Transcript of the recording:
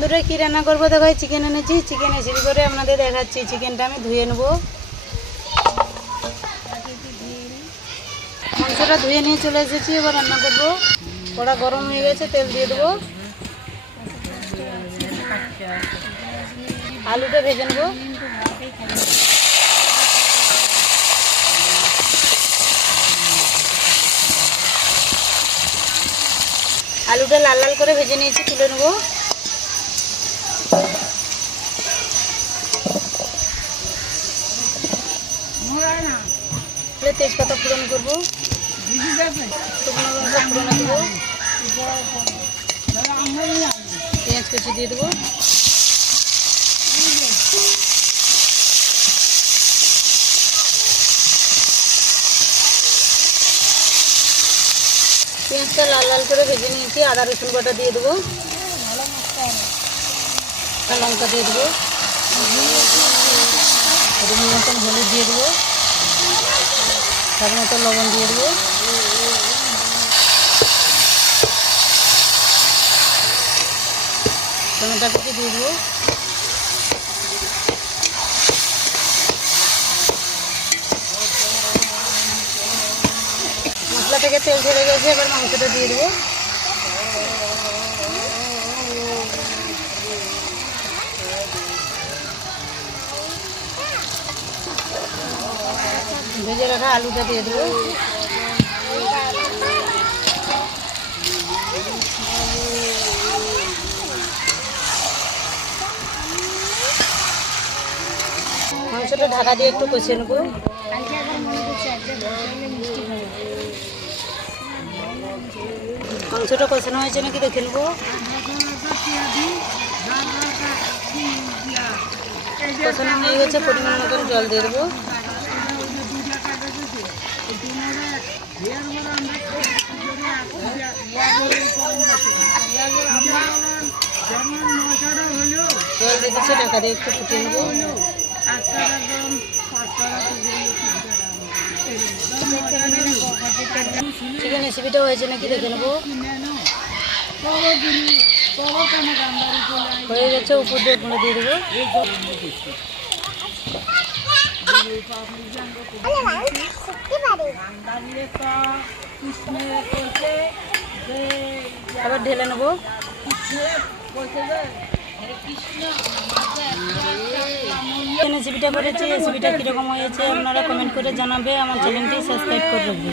বন্ধুরা কি রান্না করবো দেখো, চিকেন এনেছি। চিকেন রেসিপি করে আপনাদের দেখাচ্ছি। চিকেনটা আমি ধুয়ে নেব। মাংসটা ধুয়ে নিয়ে চলে এসেছি, এবার রান্না করবো। কড়া গরম হয়ে গেছে, তেল দিয়ে দেবো। আলুটা ভেজে নেবো। আলুটা লাল লাল করে ভেজে নিয়েছি, তুলে নেবো। তেজপাতা ফোড়ন করবো, শুকনো লঙ্কা ফোড়ন দেবো, পেঁয়াজ কুচি দিয়ে দেবো। পেঁয়াজটা লাল লাল করে ভেজে নিয়েছি, আদা রসুন বাটা দিয়ে দেবো, লঙ্কা দিয়ে দেবো, মতন হলুদ দিয়ে দেবো, স্বাদ মতো লবণ দিয়ে দেবো, টমেটো কুচি দিয়ে দেবো। মশলা থেকে তেল ছেড়ে গেছে, এবার মাংসটা দিয়ে দেবো। ভেজে রাখা আলুটা দিয়ে দেবো। মাংসটা ঢাকা দিয়ে একটু কষিয়ে নেবো। মাংসটা কষানো হয়েছে নাকি দেখে নেবো। কষানো হয়ে গেছে, পরিমাণ মতন জল দিয়ে দেবো। জল দিয়ে দিচ্ছে, ঢাকা দিয়ে একটু ফুটিয়ে নেবো। চিকেন রেসিপিটা হয়েছে নাকি দেখে নেবো। হয়ে গেছে, উপর দিয়ে গুঁড়ো দিয়ে দেবো। আবার ঢেলে নেবো। রেসিপিটা করেছি, রেসিপিটা কীরকম হয়েছে আপনারা কমেন্ট করে জানাবে। আমার চ্যানেলটি সাবস্ক্রাইব করে রাখবেন।